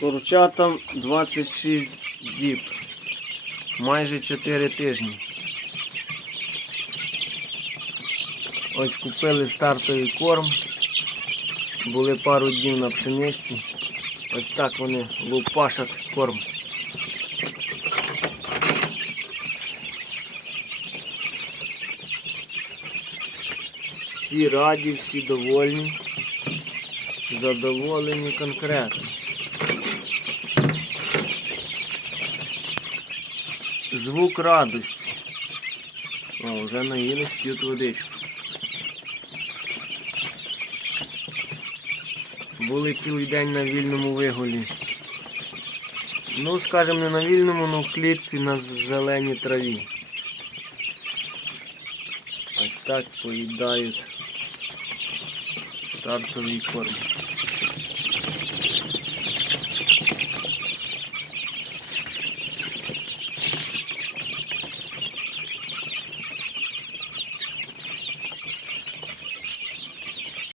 Курчатам 26 діб. Майже 4 тижні. Ось купили стартовий корм. Були пару днів на пшеничці. Ось так вони лупашать корм. Всі раді, всі довольні, задоволені конкретно. Звук радості. О, вже наїлись, п'ють водичку. Були цілий день на вільному вигулі. Ну, скажімо, не на вільному, але в клітці на зеленій траві. Ось так поїдають стартовий корм.